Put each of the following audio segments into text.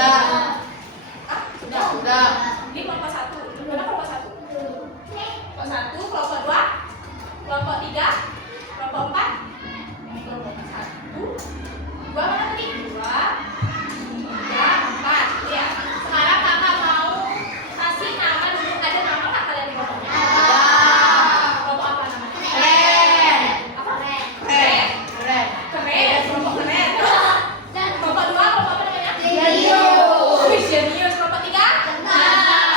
Sudah. Ah, sudah. Sudah. Ini kelompok 1. Mana kelompok 1? Kelompok 1, kelompok 2, kelompok 3, kelompok 4. Kelompok 1, 2 mana tadi? 2, 3, 4. Ya. Sekarang kakak mau kasih nama dulu. Ada nama nggak kalian di kelompoknya? Kelompok apa namanya? Keren. Apa? Keren. Keren. Keren. Kelompok keren. Kelompok 2, kelompok apa namanya? Jenius. Wih, jenius. Kelompok 3?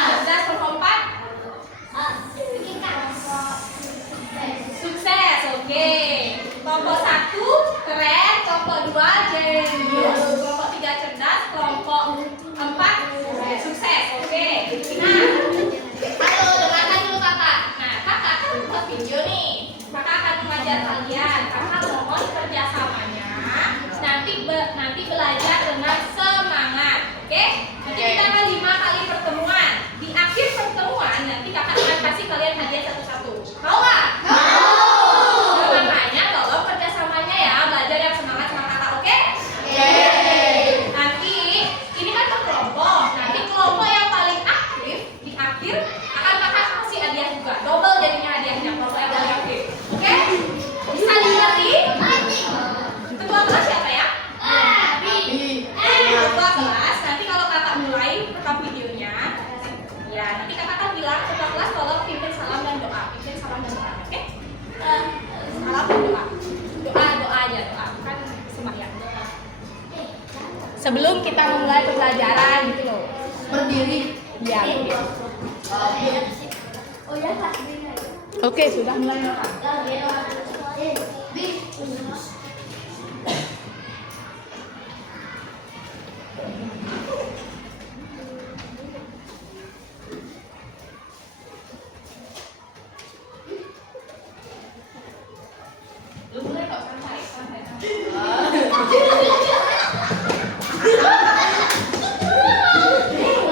Cerdas. Kelompok 4? Sukses. Oke. Kelompok 1 keren, kelompok 2 jenius, kelompok 3 cerdas, kelompok 4 sukses. Oke. Nah, halo, dengarkan dulu kakak. Nah, kakak kan buat video nih. Kakak akan mengajar kalian. Kakak mohon kerjasamanya. Nanti belajar dengan semangat. Oke? Nanti kita akan 5 kali pertemuan. Di akhir pertemuan nanti kakak akan kasih kalian hadiah satu-satu. Mau nggak? Makanya tolong kerjasamanya ya, belajar yang semangat sama kakak, oke? Nanti ini kan per kelompok. Nanti kelompok yang paling aktif di akhir akan kakak kasih hadiah juga. Double jadinya hadiahnya kelompok yang paling aktif. Oke? Bisa dimengerti? Ketua kelas siapa ya? Ketua kelas. Nanti kalau kakak mulai rekam videonya, ya nanti kakak akan bilang ketua kelas tolong pimpin salam dan doa. Pimpin salam dan doa, oke? Salam dan doa. Doa aja, doa kan sembahyang. Sebelum kita memulai pembelajaran gitu loh. Berdiri. Ya. Oke, sudah mulai. Lu mulai kok santai.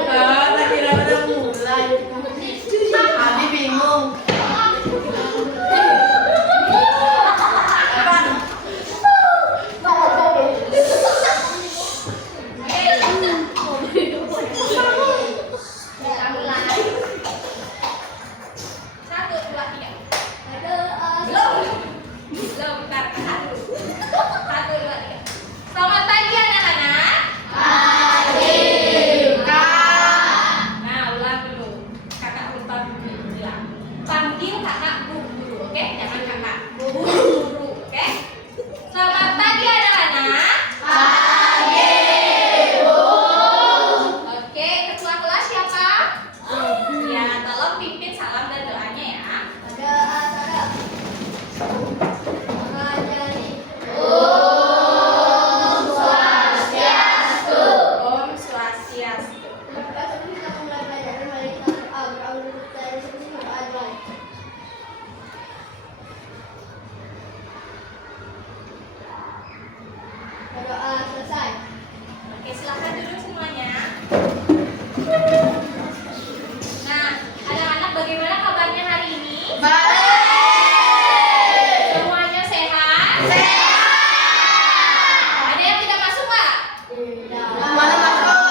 Tak kira udah mulai. Adi bingung. Kita mulai. 1, 2, 3. Belum, bentar, tahan dulu. 1, 2, 3. Selamat pagi anak-anak. Nah, ulang dulu. Kakak lupa bilang. Panggil kakak Bu dulu, oke? Jangan kakak. Bu guru, oke? Selamat pagi anak-anak. Oke, ketua kelas siapa? Ya, tolong pimpin salam dan doanya ya. Om Swastiastu. Oke, silahkan duduk semuanya. Nah, anak-anak bagaimana kabarnya hari ini? Baik. Semuanya sehat? Ada yang tidak masuk nggak? Mana masuk?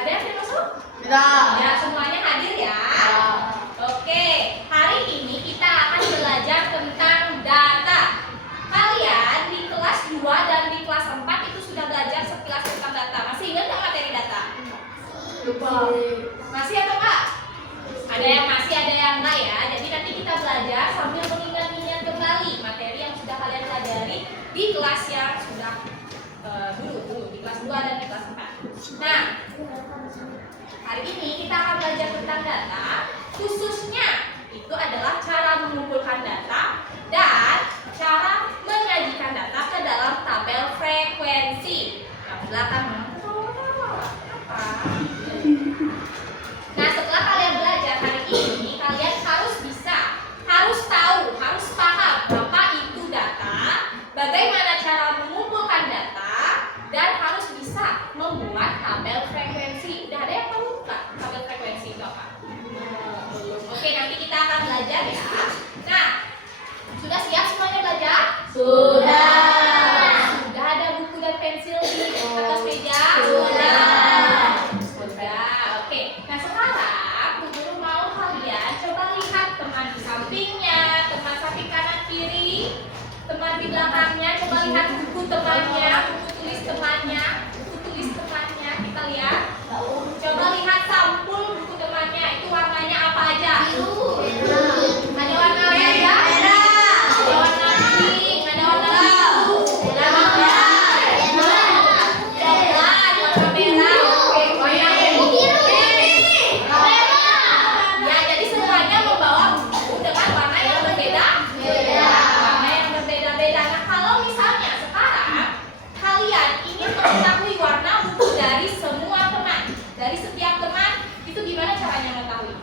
Ada yang tidak masuk? Tidak. Ya, semuanya hadir ya. Oke, hari ini kita akan belajar tentang data. Kalian di kelas 2 dan di kelas 4 itu sudah belajar sekilas tentang data. Masih ingat nggak materi data? Lupa. Masih atau enggak? Ada yang masih, ada yang enggak ya. Jadi nanti kita belajar sambil mengingat-ingat kembali materi yang sudah kalian pelajari di kelas yang sudah dulu di kelas 2 dan di kelas 4. Nah, hari ini kita akan belajar tentang data, khususnya itu adalah cara mengumpulkan data dan cara menyajikan data ke dalam tabel frekuensi. Yang belakang apa? Nah, setelah kalian belajar hari ini, kalian harus tahu, harus paham apa itu data, bagaimana cara mengumpulkan data, dan harus bisa membuat tabel frekuensi. Udah ada yang tahu nggak tabel frekuensi itu apa? Oke, nanti kita akan belajar ya. Nah, sudah siap semuanya belajar? Sudah. Sudah ada buku dan pensil di atas meja? Sudah. sampingnya, teman samping kanan kiri, teman di belakangnya. Coba lihat buku temannya, buku tulis temannya, buku tulis temannya. Kita lihat. Coba lihat sampul buku temannya. Itu warnanya apa aja? Ada warna apa aja? Ada warna pink, ada warna biru, ada warna merah, warna ya, jadi semuanya membawa buku dengan warna yang berbeda. Warna yang berbeda-beda. Nah, kalau misalnya sekarang kalian ingin mengetahui warna buku dari semua teman, dari setiap teman, itu gimana caranya mengetahui?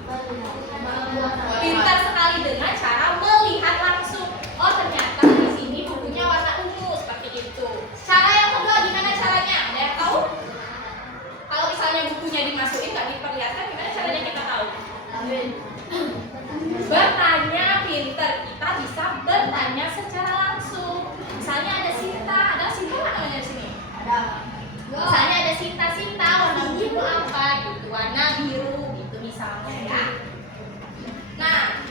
Pintar sekali dengan cara melihat langsung. Oh, ternyata di sini bukunya warna ungu seperti itu. Cara yang kedua gimana caranya? Ada yang tahu? Kalau misalnya bukunya dimasukin nggak diperlihatkan, gimana caranya kita tahu? Bertanya, pintar. Kita bisa bertanya secara langsung. Misalnya ada Sinta nggak namanya di sini? Ada. Misalnya ada Sinta, warna biru apa? Gitu, warna biru gitu misalnya ya. Nah,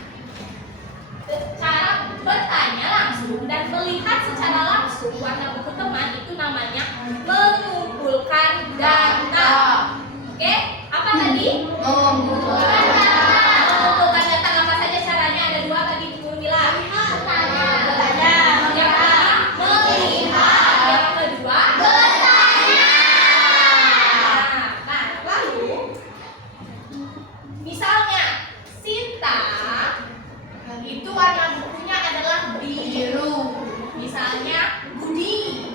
cara bertanya langsung dan melihat secara langsung warna buku teman itu namanya mengumpulkan data. Oke, apa tadi? Mengumpulkan data apa saja caranya? Ada dua tadi Bu bilang. Bertanya. Yang pertama melihat, yang kedua bertanya. Nah, lalu misalnya Sinta itu warna bukunya adalah biru. Misalnya Budi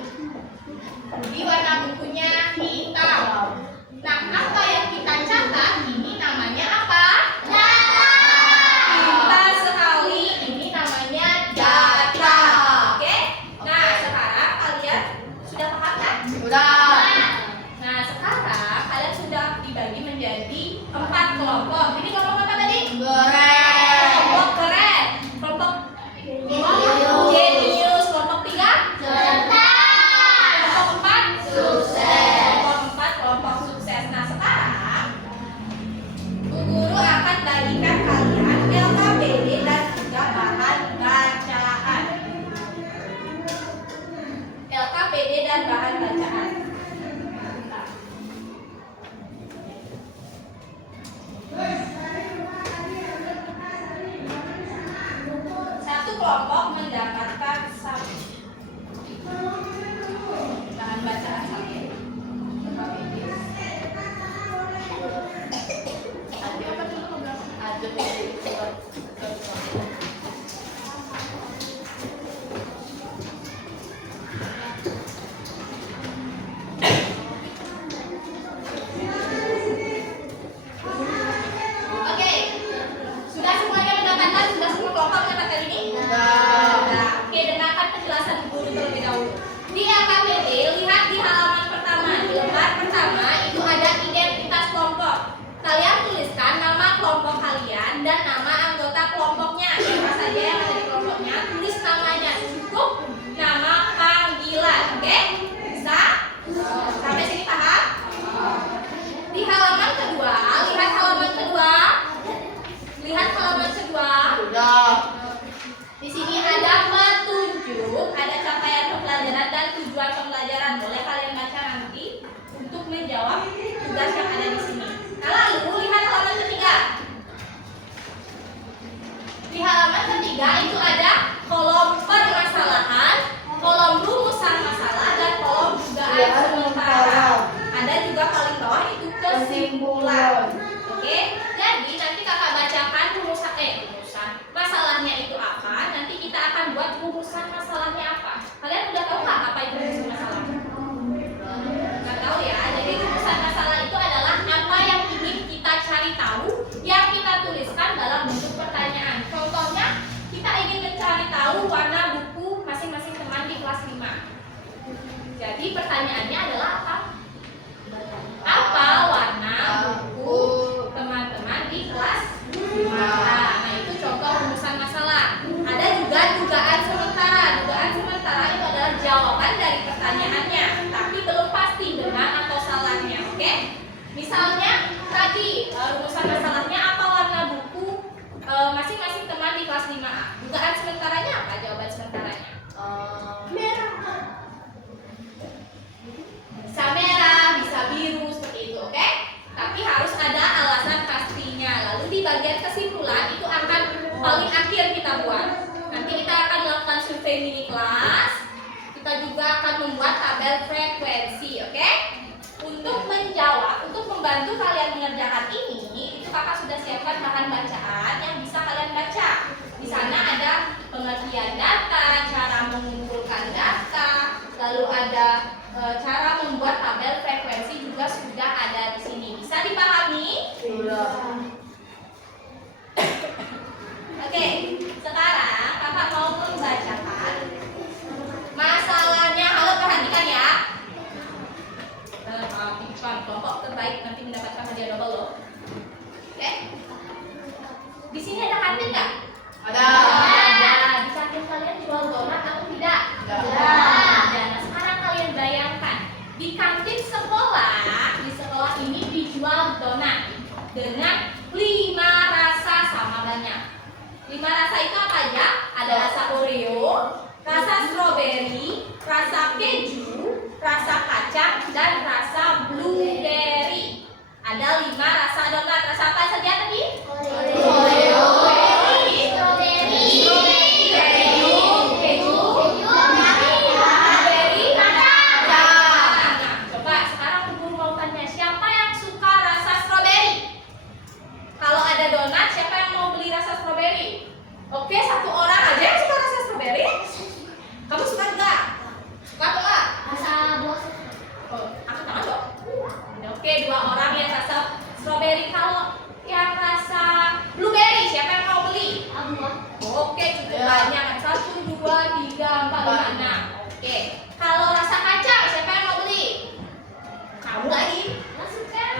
warna bukunya hitam. Nah, apa yang kita catat ini namanya apa? Data. Pintar sekali, ini namanya data. Oke? Nah, sekarang kalian sudah paham kan? Udah. Nah, sekarang kalian sudah dibagi menjadi 4 kelompok. Ini kelompok apa tadi? Kelompok keren. Kelompok jenius. Kelompok 3? Kelompok 4? Kelompok 4 kelompok sukses. Nah, sekarang Bu Guru akan bagikan kalian LKPD dan juga bahan bacaan. LKPD dan bahan bacaan. Bentar. Satu kelompok mendapatkan satu bahan bacaan satu. Ada apa dulu? Ada. Oke. Sudah semuanya mendapatkan? Sudah semua kelompok mendapatkan ini? Udah. Nah, oke, dengarkan penjelasan guru terlebih dahulu. Di LKPD, lihat di halaman pertama. Di lembar pertama itu ada identitas kelompok. Kalian tuliskan nama kelompok kalian dan nama anggota kelompoknya. Siapa saja yang ada di kelompoknya, tulis namanya. Cukup nama panggilan. Oke? Bisa? Sampai sini paham? Di halaman kedua, lihat halaman kedua. Lihat halaman kedua. Udah. Di sini ada petunjuk, ada capaian pembelajaran dan tujuan pembelajaran. Boleh kalian baca nanti untuk menjawab tugas yang ada di sini. Nah, lalu lihat halaman ketiga. Di halaman ketiga itu ada kolom permasalahan, kolom rumusan masalah, dan kolom dugaan sementara. Ada juga paling bawah itu kesimpulan. Oke, jadi nanti kakak bacakan rumusan masalahnya itu apa. Nanti kita akan buat rumusan masalahnya apa. Kalian udah tahu nggak apa itu rumusan masalah? Nggak tahu ya. Jadi rumusan masalah itu adalah apa yang ingin kita cari tahu, yang kita tuliskan dalam bentuk pertanyaan. Contohnya, kita ingin mencari tahu warna buku masing-masing teman di kelas 5. Jadi pertanyaannya adalah apa? Apa warna buku teman-teman di kelas 5? Nah, itu contoh rumusan masalah. Ada juga dugaan sementara. Dugaan sementara itu adalah jawaban dari pertanyaannya, tapi belum pasti benar atau salahnya. Oke? Misalnya tadi rumusan masalahnya apa warna buku masing-masing teman di kelas tabel frekuensi, oke? Untuk menjawab, untuk membantu kalian mengerjakan ini, itu kakak sudah siapkan bahan bacaan yang bisa kalian baca. Di sana ada pengertian data, cara mengumpulkan data, lalu ada cara membuat tabel frekuensi juga sudah ada di sini. Bisa dipahami? Oke, sekarang kakak mau membacakan masalahnya. Halo, perhatikan ya. Kelompok terbaik nanti mendapatkan hadiah double loh. Oke. Di sini ada kantin nggak? Ada. Ada. Di kantin kalian jual donat atau tidak? Ada. Ada. Nah, sekarang kalian bayangkan di kantin sekolah, di sekolah ini dijual donat dengan 5 rasa sama banyak. 5 rasa itu apa aja? Ada rasa Oreo, rasa strawberry, rasa keju, rasa kacang, dan rasa blueberry. Ada 5 rasa donat. Rasa apa saja tadi? Oreo. Strawberry, keju, blueberry, kacang. Nah, coba sekarang guru mau tanya, siapa yang suka rasa strawberry? Kalau ada donat, siapa yang mau beli rasa strawberry? Oke, 1 orang aja yang suka rasa strawberry. Kamu suka enggak? Suka atau enggak? Oh, aku tangan dong. Oke, 2 orang yang rasa strawberry. Kalau yang rasa blueberry, siapa yang mau beli? Oke, cukup banyak. 1, 2, 3, 4, 5, 6. Oke. Kalau rasa kacang, siapa yang mau beli? Kamu lagi?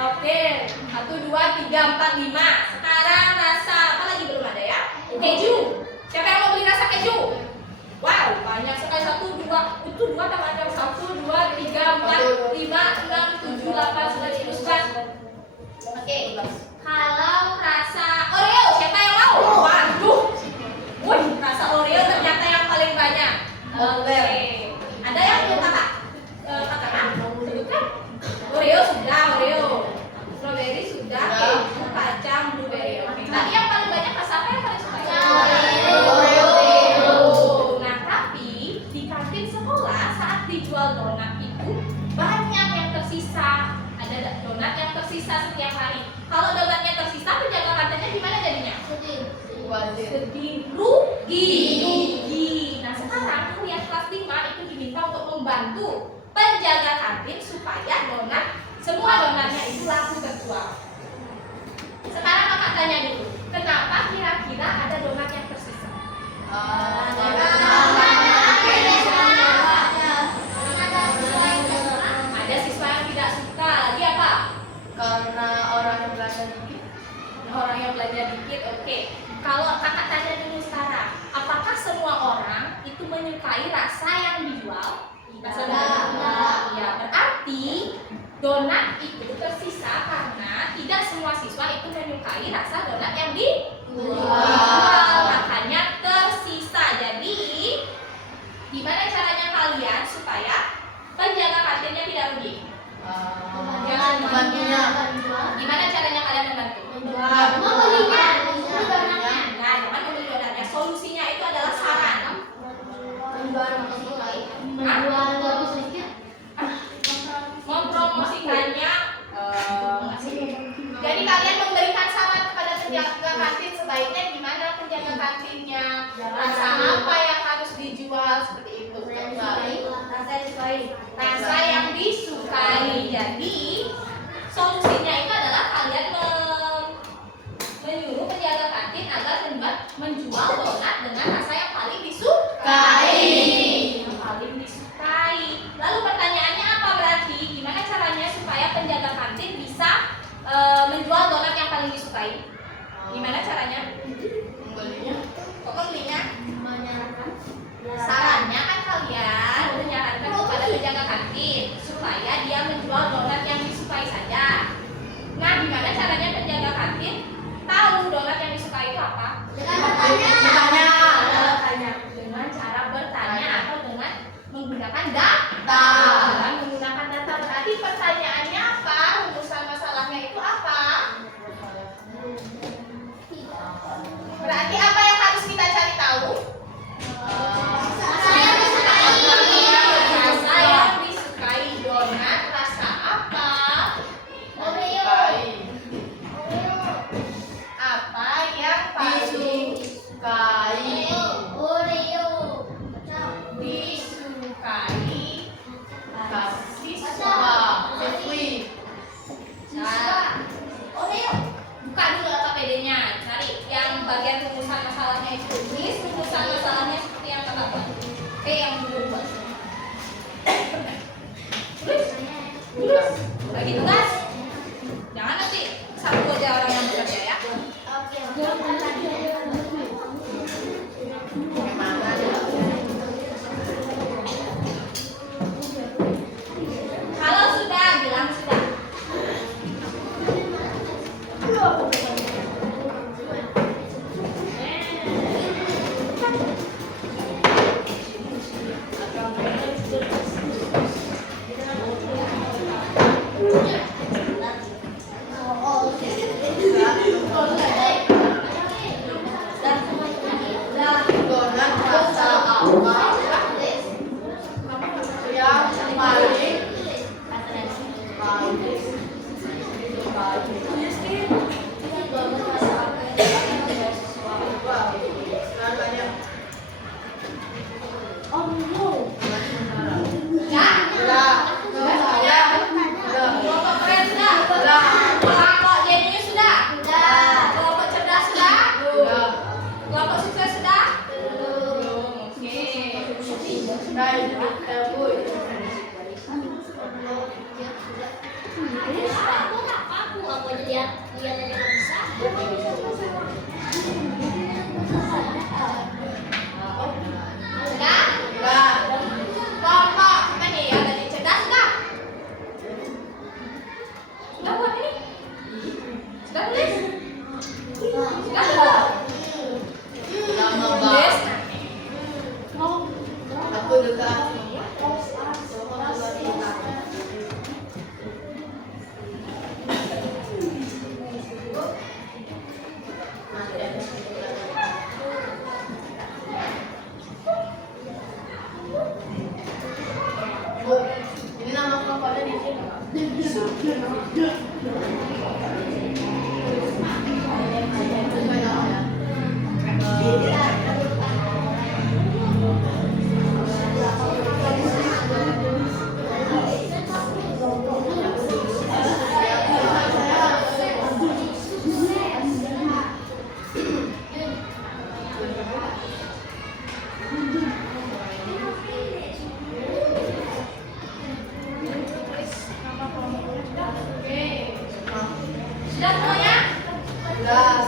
Oke, 1, 2, 3, 4, 5. Sekarang rasa apa lagi belum ada ya? Keju. Siapa yang mau beli rasa keju? Wow, banyak sekali. 1, 2, itu 2 tambah ada 1, 2, 3, 4, 5, 6, 7, 8, 9, 10, 11. Oke. Kalau rasa Oreo, siapa yang mau? Waduh. Wih, rasa Oreo ternyata yang paling banyak. Oke. Ada yang belum kakak? Katakan, sebutkan. Oreo sudah, Oreo. Strawberry sudah, keju, kacang, blueberry. Oke. Tadi yang paling banyak rasa apa yang paling suka? Oreo. Nah, tapi di kantin sekolah saat dijual donat itu banyak yang tersisa. Ada donat yang tersisa setiap hari. Kalau donatnya tersisa, penjaga kantinnya gimana jadinya? Sedih, rugi. Nah, sekarang kalian kelas 5 itu diminta untuk membantu penjaga kantin supaya semua donatnya itu laku terjual. Sekarang kakak tanya dulu, kenapa kira-kira ada donat yang tersisa? Ada siswa yang tidak suka. Lagi apa? Karena orang yang belajar dikit. Orang yang belajar dikit. Oke. Kalau kakak tanya dulu sekarang, apakah semua orang itu menyukai rasa yang dijual? Rasa donat? Ya, berarti donat itu tersisa karena tidak semua siswa itu menyukai rasa donat yang dijual. Makanya tersisa. Jadi, gimana caranya kalian supaya penjaga kantinnya tidak rugi? Membantunya. Gimana caranya kalian membantu? Nah, jangan membeli donatnya. Solusinya itu adalah saran. Mempromosikannya. Jadi kalian memberikan saran kepada penjaga kantin sebaiknya gimana penjaga kantinnya, rasa apa yang harus dijual seperti itu. Rasa yang disukai. Jadi solusinya itu adalah kalian menyuruh penjaga kantin agar menjual donat dengan rasa yang paling disukai. Yang paling disukai. Lalu pertanyaannya apa berarti? Gimana caranya supaya penjaga kantin bisa menjual donat yang paling disukai? Gimana caranya? Membelinya. Kok membelinya? Sarannya kan kalian menyarankan kepada penjaga kantin supaya dia menjual donat yang disukai saja. Nah, gimana caranya penjaga kantin tahu donat yang disukai itu apa? Bertanya. Dengan cara bertanya atau dengan menggunakan data. Dengan menggunakan data. Berarti pertanyaannya apa? Rumusan masalahnya itu apa? Berarti masalahnya itu. Ini rumusan masalahnya seperti yang kakak buat. Yang dulu buat. Tulis. Bagi tugas. Jangan nanti satu aja orang yang bekerja ya. Kalau sudah, bilang sudah. Donat rasa apa yang paling Kelompok keren sudah. Kelompok jenius sudah. Kelompok cerdas sudah. Kelompok sukses sudah. Oke. Sudah. Kelompok apa nih yang tadi cerdas sudah? Sudah buat ini? Sudah tulis? Sudah belum? Lama Tulis. banget. Aku juga. Bu, ini nama kelompoknya di sini. Sudah semuanya? Udah.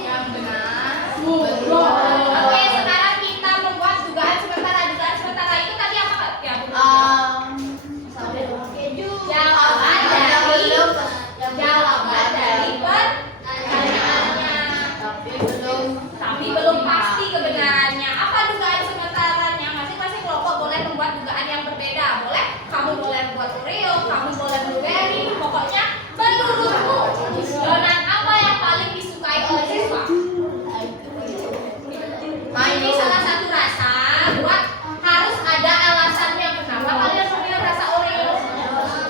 Yang benar. Oke, sekarang kita membuat dugaan sementara. Dugaan sementara itu tadi apa, Kak? Ya, Bu. Jawaban dari pertanyaannya. Tapi belum pasti kebenarannya. Apa dugaan sementaranya? Masing-masing kelompok boleh membuat dugaan yang berbeda. Boleh? Kamu boleh buat Oreo, kamu boleh blueberry. Pokoknya menurutmu donat apa yang paling disukai oleh siswa? Ini salah satu rasa. Buat harus ada alasannya. Kenapa kalian memilih rasa Oreo?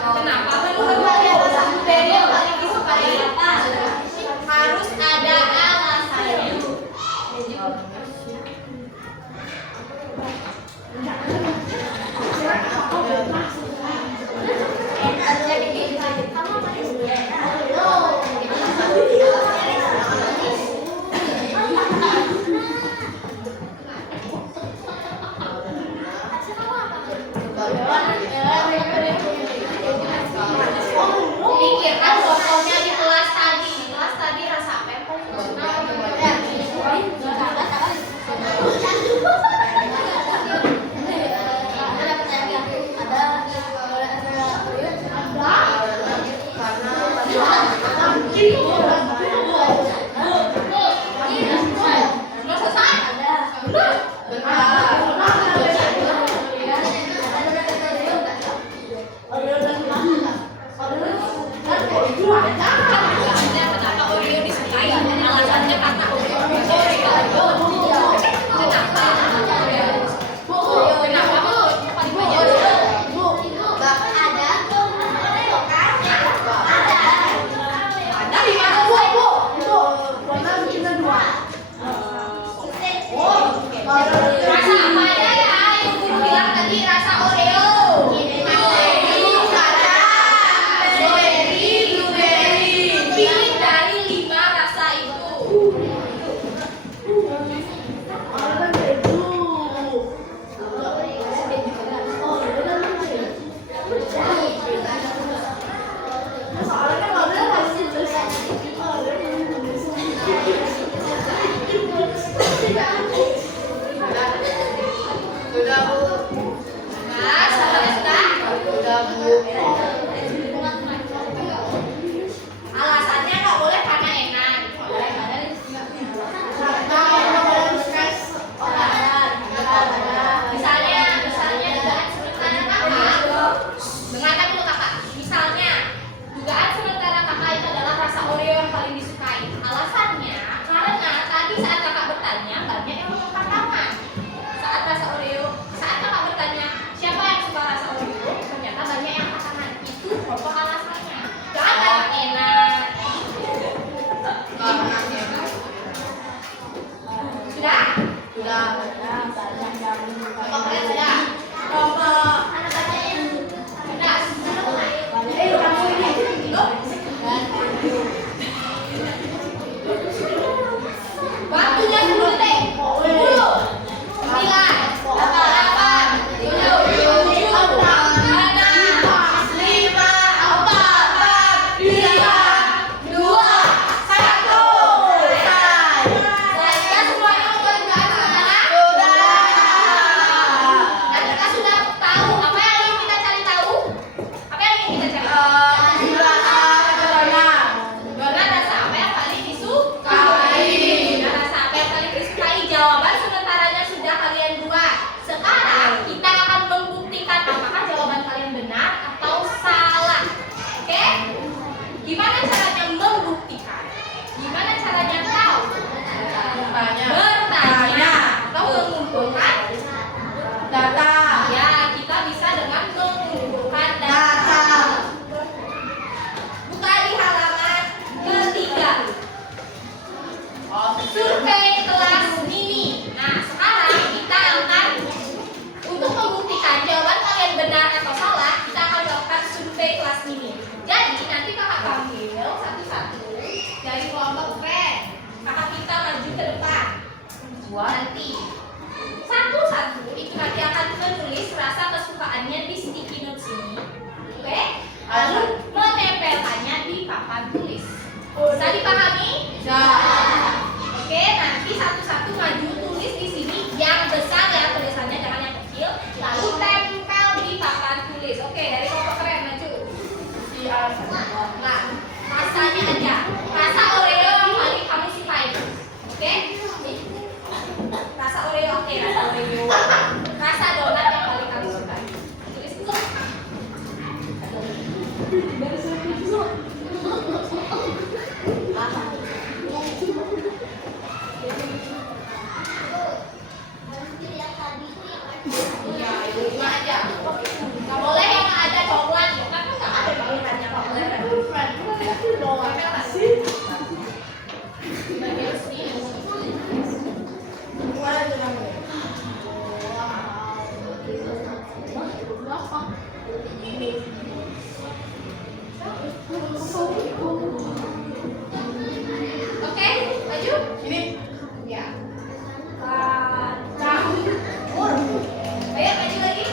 Kenapa menurut kalian rasa blueberry yang paling disukai? Harus ada alasannya. Pikirkan contohnya di kelas tadi. Di kelas tadi rasa apa? Sudah selesai? Alasannya kenapa Oreo disukai? Alasannya karena Oreo. Kenapa? Kenapa menurut Rasa apa aja ya? Yang guru bilang tadi rasa Oreo. Pilih dari 5 rasa itu. Sudah Bu. Nah, semuanya sudah? Sudah Bu. Alasannya nggak boleh karena enak. Misalnya dugaan sementara kakak. Dengarkan dulu kakak. Misalnya dugaan sementara kakak itu adalah rasa Oreo yang paling disukai. Alasannya karena tadi saat kakak bertanya banyak yang mengangkat tangan. Saat kakak bertanya siapa yang suka rasa Oreo, ternyata banyak yang angkat tangan. Itu pokok alasannya. Jangan karena enak. Sudah? Sudah. Kelompok kalian sudah? Kelompok anak bacanya sudah. Waktunya 10 detik. 10, 9, 8, 7, Jawaban sementaranya sudah kalian buat. Sekarang kita akan membuktikan apakah jawaban kalian benar atau salah. Oke? Gimana caranya membuktikan? Gimana caranya tahu? Bertanya atau mengumpulkan Data. ya, kita bisa dengan mengumpulkan data. Buka di halaman ketiga. Survei kelas mini. Nah, sekarang kita akan untuk membuktikan jawaban kalian benar atau salah, kita akan melakukan survei kelas mini. Jadi nanti kakak panggil satu-satu dari kelompok friend. Kakak kita maju ke depan. Nanti satu-satu itu nanti akan menulis rasa kesukaannya di sticky notes ini. Oke? Lalu menempelkannya di papan tulis. Bisa dipahami? Bisa. Oke, nanti satu-satu maju tulis di sini yang besar ya tulisannya, jangan yang kecil. Lalu tempel di papan tulis. Oke, dari kelompok keren maju. Nah, rasanya aja. Rasa Oreo yang paling kamu sukai. Oke? Rasa Oreo oke, rasa Oreo. Rasa donat yang paling kamu sukai. Tulis dulu. Ya, itu lima aja. Nggak boleh yang ada coklat. Coklat kan nggak ada bagiannya. Nggak boleh. Oke, maju. Ini. Ya. Campur. Ayo maju lagi.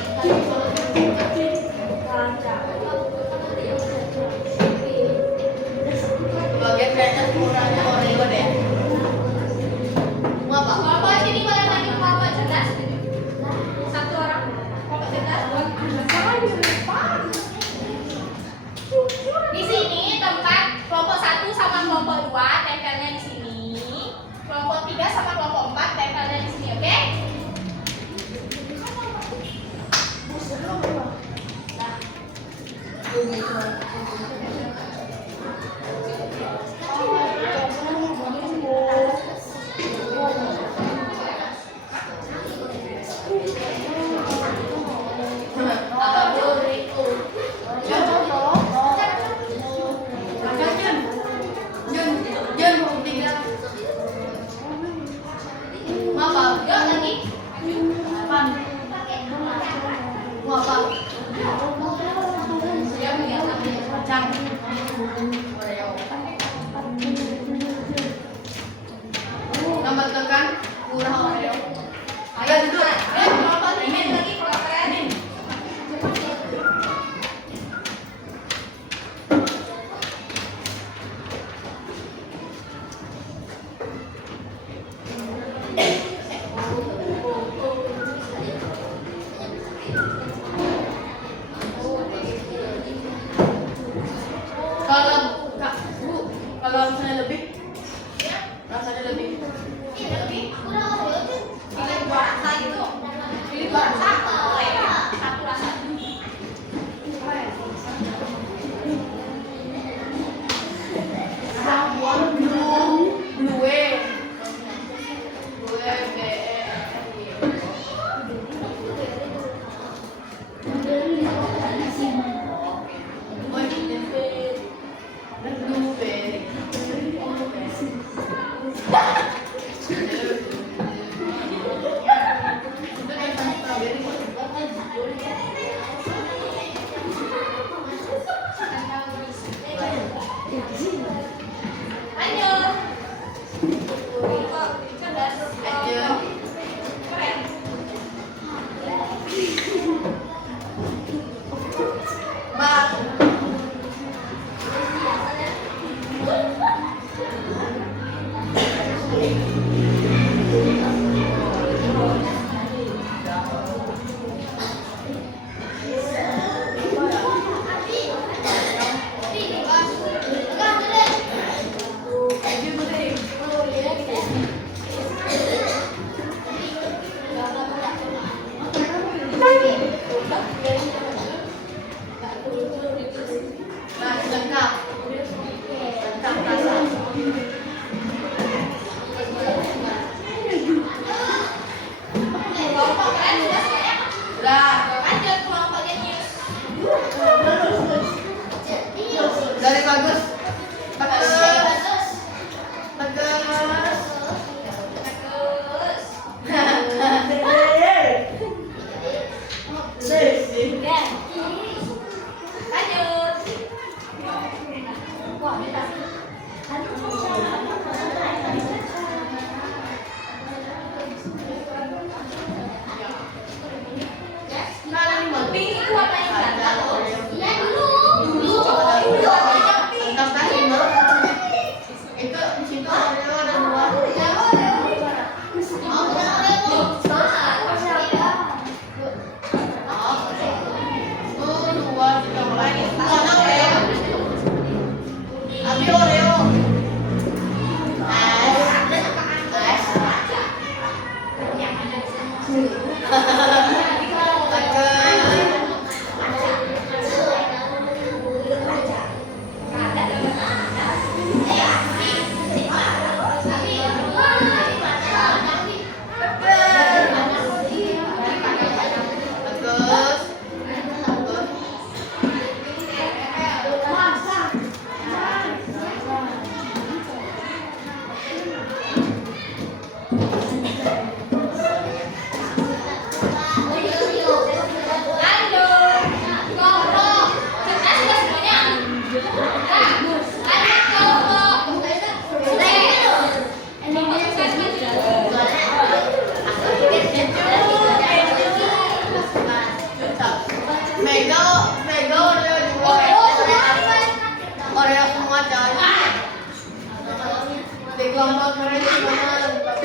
Lengkap. Lengkap rasa. Kelompok kalian sudah semuanya? Udah. Lanjut kelompok jenius. Dari bagus. Bagus. Bagus. Bagus. Lanjut. Wah, beda. Pink itu warnanya ganteng loh. Dulu. Lengkap kan ini? Itu di situ ada dua. Dua kita mulai. Warna Oreo. Abi Oreo. Oreo semua coy. Di kelompok mereka cuma kelompok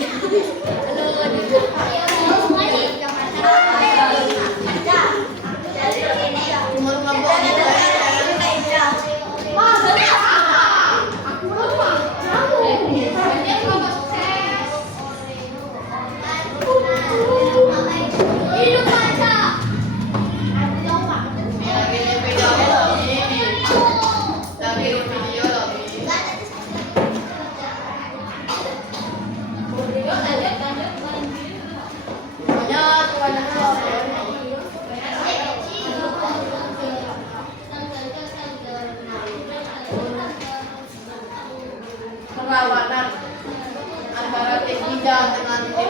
perlawanan antara tim hijau dengan tim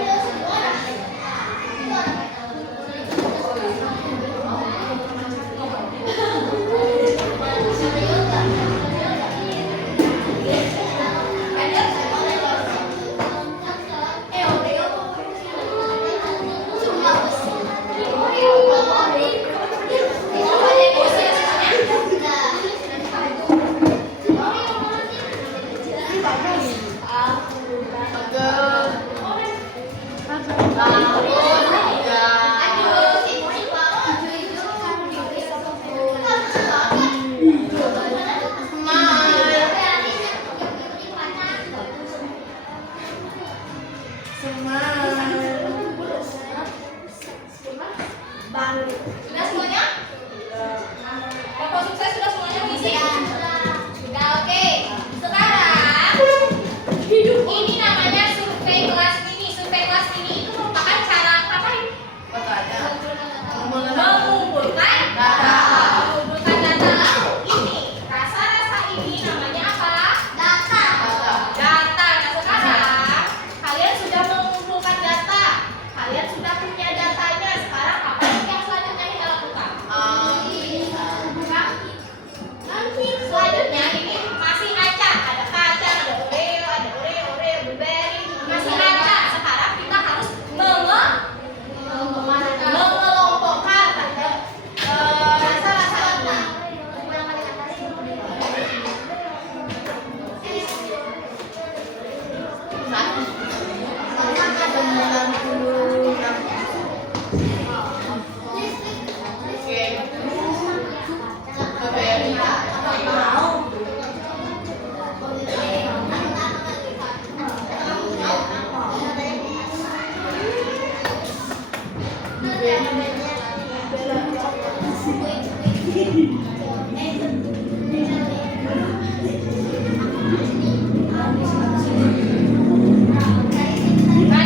Sudah semuanya? Kelompok sukses sudah semuanya mengisi? Sudah, oke. Sekarang ini namanya survei kelas mini. Survei kelas mini itu merupakan cara ngapain? Mengumpulkan data. Mengumpulkan data. Ini rasa-rasa ini namanya apa? Data. Data. Nah sekarang kalian sudah mengumpulkan data. Kalian sudah punya datanya. Sekarang apa yang selanjutnya kita lakukan? Selanjutnya ini masih acak. Ada kacang, ada Oreo, blueberry. Masih acak. Sekarang kita harus mengelompokkan rasa-rasa ini. Nah,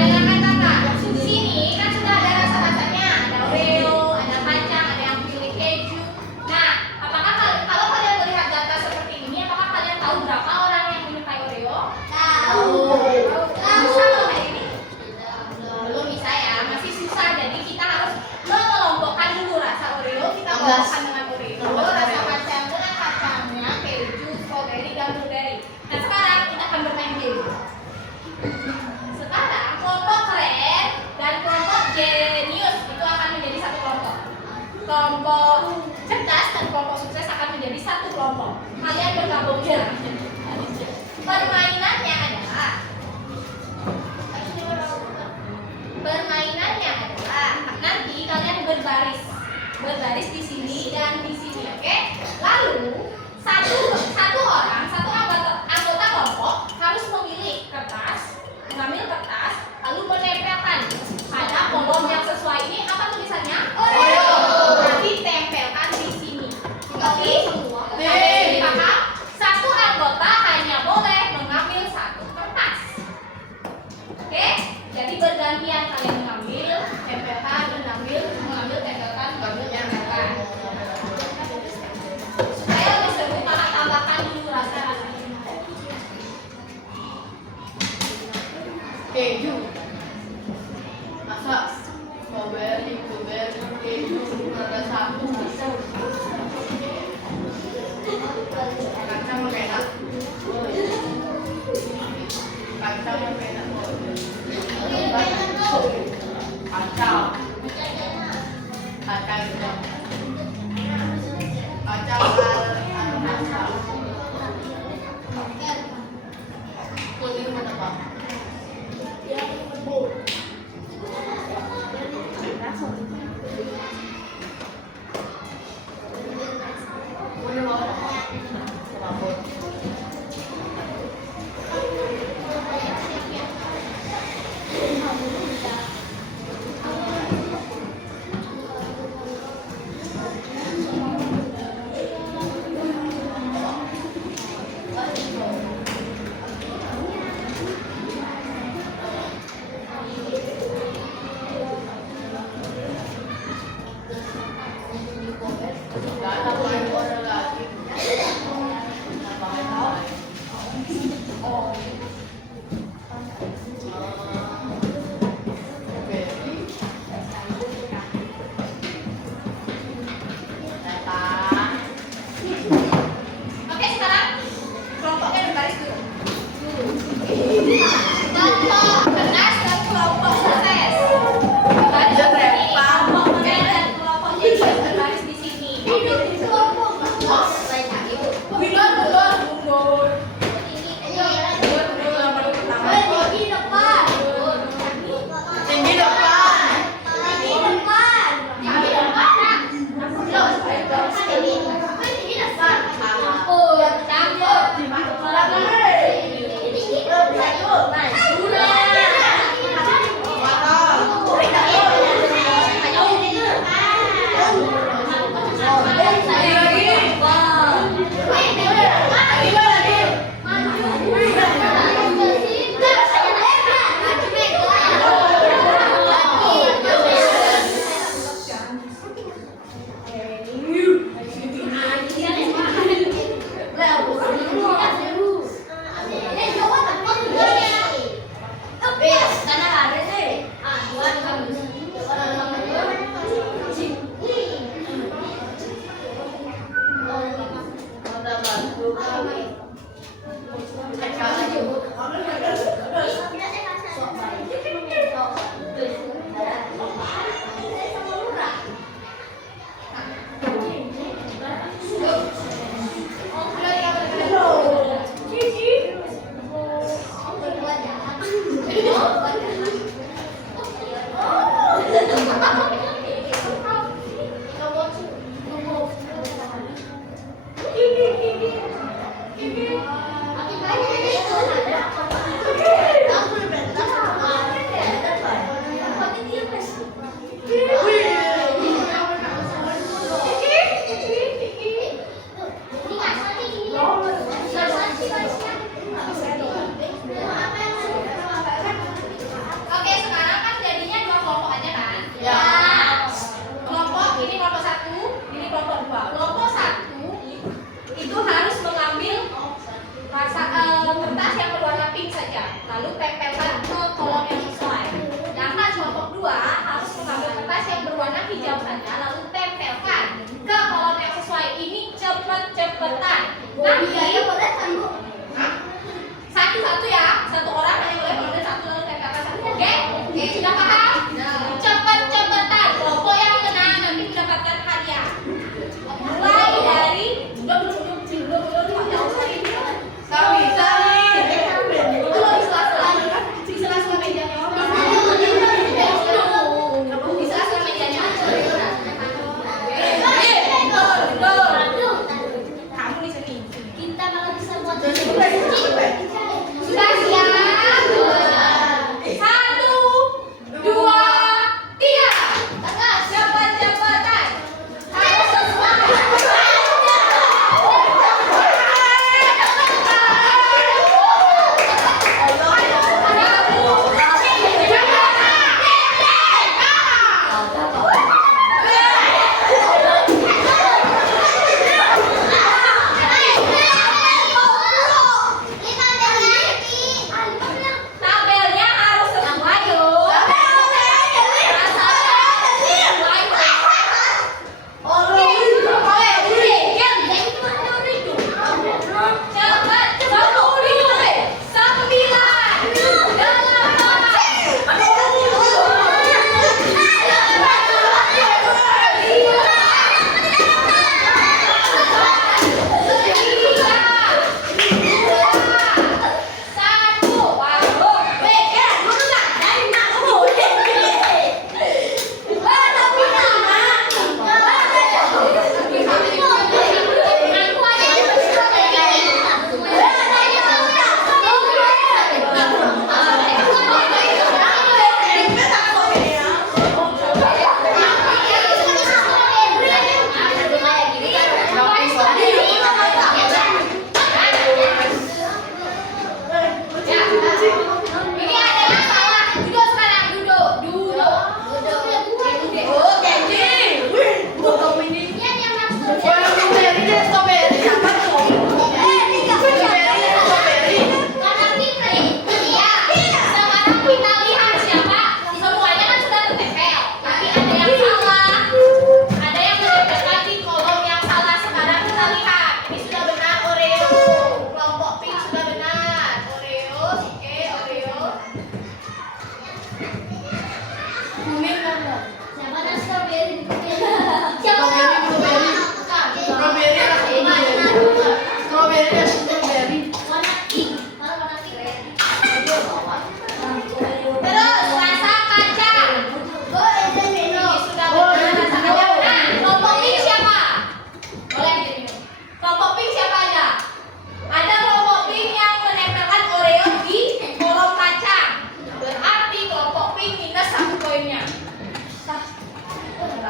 dengarkan kakak. Di sini kan sudah ada rasa-rasanya. Ada Oreo, ada kacang, ada yang pilih keju. Nah, apakah kalau kalian melihat data seperti ini, apakah kalian tahu berapa orang yang menyukai Oreo? Tahu. Bisa belum kayak ini? Belum bisa ya, masih susah. Jadi kita harus mengelompokkan dulu rasa Oreo. Kita kelompokkan dengan Oreo, rasa kacang dengan kacangnya, keju, strawberry, dan blueberry. Nah, sekarang kita akan bermain game. Sekarang kelompok keren dan kelompok jenius itu akan menjadi satu kelompok. Kelompok cerdas dan kelompok sukses akan menjadi satu kelompok. Kalian bergabung ya. Permainannya adalah nanti kalian berbaris di sini dan di sini, oke? Lalu satu orang, satu anggota kelompok harus mengambil kertas, lalu menempelkan pada kolom yang sesuai. Ini apa tulisannya? Oreo. Nanti tempelkan di sini. Oke? Jadi paham? Satu anggota hanya boleh mengambil satu kertas. Oke? Jadi bergantian kalian mengambil, tempelkan, mengambil, tempelkan, tempelkan. Supaya lebih seru, maka tambahkan dulu rasa-rasanya. Keju. Masa strawberry, blueberry, keju ada satu. Kacang enak. Kacang enak. Kacang. Kuning mana Pak?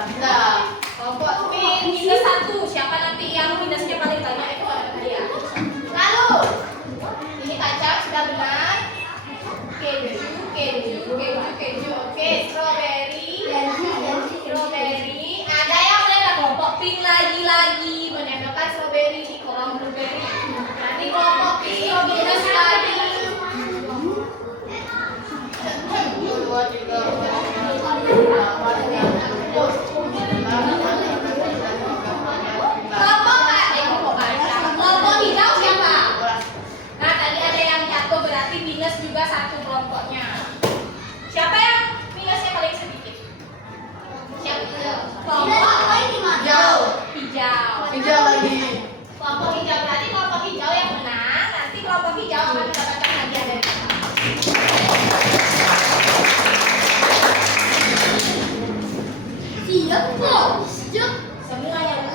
Bisa. Kelompok Pink minus 1. Siapa nanti yang minusnya paling banyak itu ada hadiah. Lalu ini kacang sudah benar. Keju. Oke, strawberry. Ada yang menambah kelompok pink lagi menambahkan strawberry di kolom blueberry. Nanti kelompok pink minus lagi. 1, 2, 3, 4, 5, Kelompok hijau siapa? Nah, tadi ada yang jatuh berarti minus juga 1 kelompoknya. Siapa yang minusnya paling sedikit? Siapa? Kelompok hijau. Hijau lagi. Kelompok hijau berarti kelompok hijau yang menang. Nanti kelompok hijau akan mendapatkan hadiah dari kita. Semua yang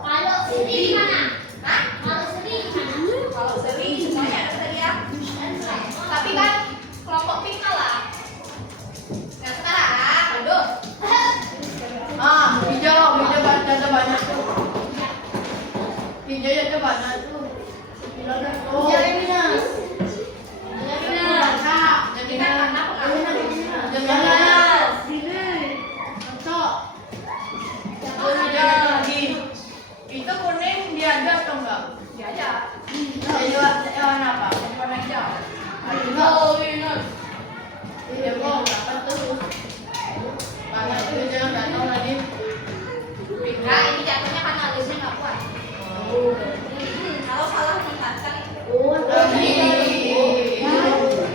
kalau seri mana? Hah? Kalau seri semuanya ada tadi ya. Tapi kan kelompok pink kalah. Nah sekarang, aduh. Hijau ada banyak tuh. Hijau ada banyak tuh. Jadi minus. Jadi kan karena lagi. Itu kuning dia ada atau enggak? dia aja. Jadi warna apa? Warna hijau. Minus. Iya, kok apa tuh? Banyak tuh jangan datang lagi. Nah ini jatuhnya karena alusnya nggak kuat. Kalau salah menempatkan itu.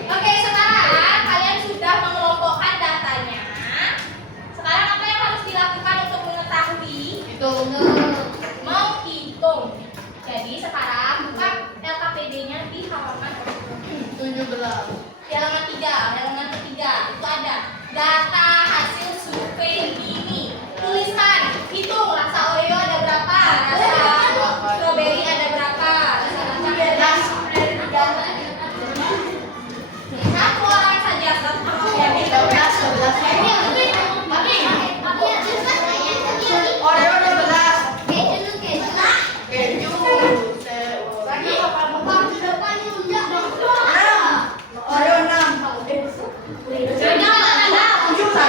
Oke, sekarang kalian sudah mengelompokkan datanya. Sekarang apa yang harus dilakukan untuk mengetahui? Itu Menghitung. Jadi sekarang buka LKPD-nya di halaman 17. halaman ketiga itu ada data hasil survei ini. Tuliskan, hitung rasa Oreo ada berapa, rasa strawberry ada berapa, rasa satu orang saja satu Oreo 12. Keju. Lagi apa? Oreo 6. 7 1.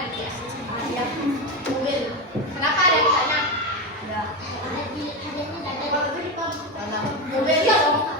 hadiah. Mobil. Kenapa ada di sana? Mobil dong.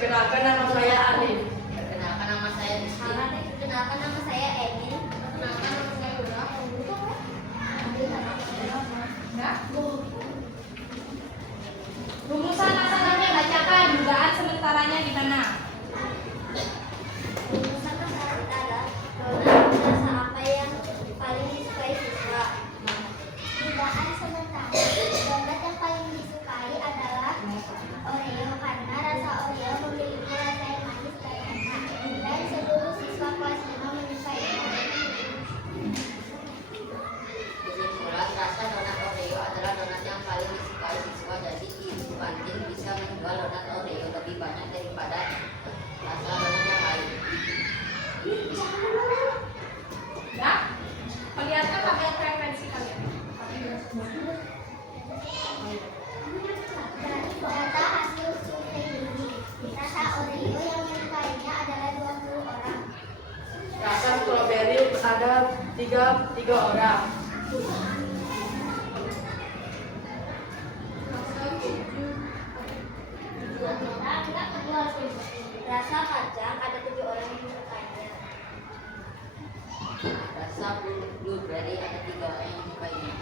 Perkenalkan nama saya Alif. Perkenalkan nama saya Rizky. Kenalkan nama saya Egin. Perkenalkan nama saya Ura. tiga orang. Rasa kacang ada 7 orang yang menyukainya. Rasa blueberry ada 3 orang yang menyukainya.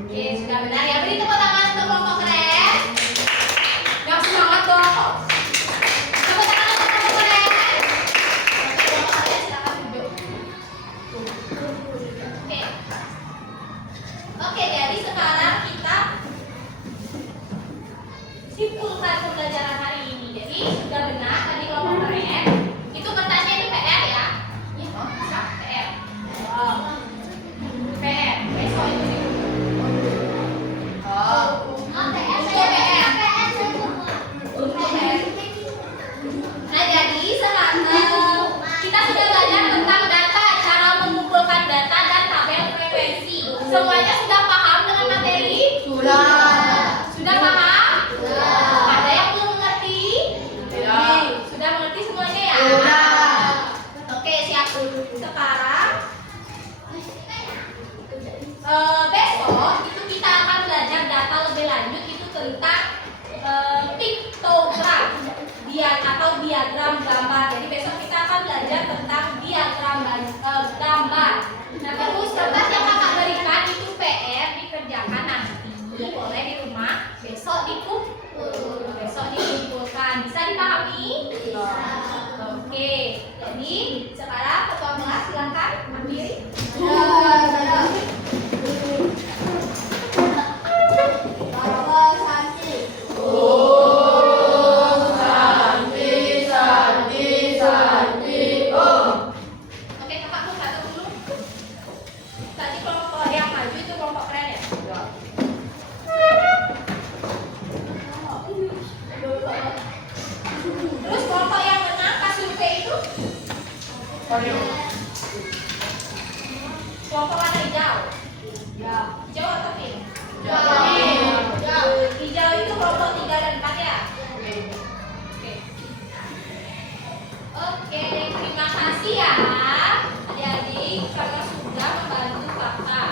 Oke, sudah benar ya. Beri tepuk tangan untuk kelompok keren. Yang semangat dong. Tepuk tangan untuk kelompok keren. Oke, kelompok kalian silakan duduk. Oke. Oke, jadi sekarang kita simpulkan pembelajaran hari ini. Jadi sudah benar tadi kelompok keren. Itu kertasnya itu PR ya. Oh, bisa? PR. Wow. PR. Besok itu di Oh. Nah, jadi sekarang kita sudah belajar tentang data, cara mengumpulkan data dan tabel frekuensi. Semuanya sudah paham dengan materi? Sudah paham? Ada yang belum mengerti? Sudah mengerti semuanya ya? Oke, siap. Sekarang besok itu kita akan belajar data lebih lanjut itu tentang piktogram atau diagram gambar. Jadi besok kita akan belajar tentang diagram gambar. Nah, terus kertas yang kakak berikan itu PR dikerjakan nanti. Boleh di rumah. Besok dikumpulkan. Bisa dipahami? Oke. Jadi sekarang ketua kelas silakan ambil. Oke, kakak buka dulu. Tadi kelompok yang maju itu kelompok keren ya? Terus kelompok yang menang pas survei itu kelompok warna hijau. Hijau atau pink? Hijau itu kelompok 3 dan 4 ya? Oke, terima kasih ya adik-adik karena sudah membantu kakak.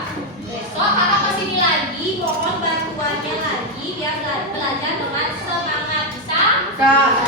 Besok kakak kesini lagi, mohon bantuannya lagi biar belajar dengan semangat. Bisa?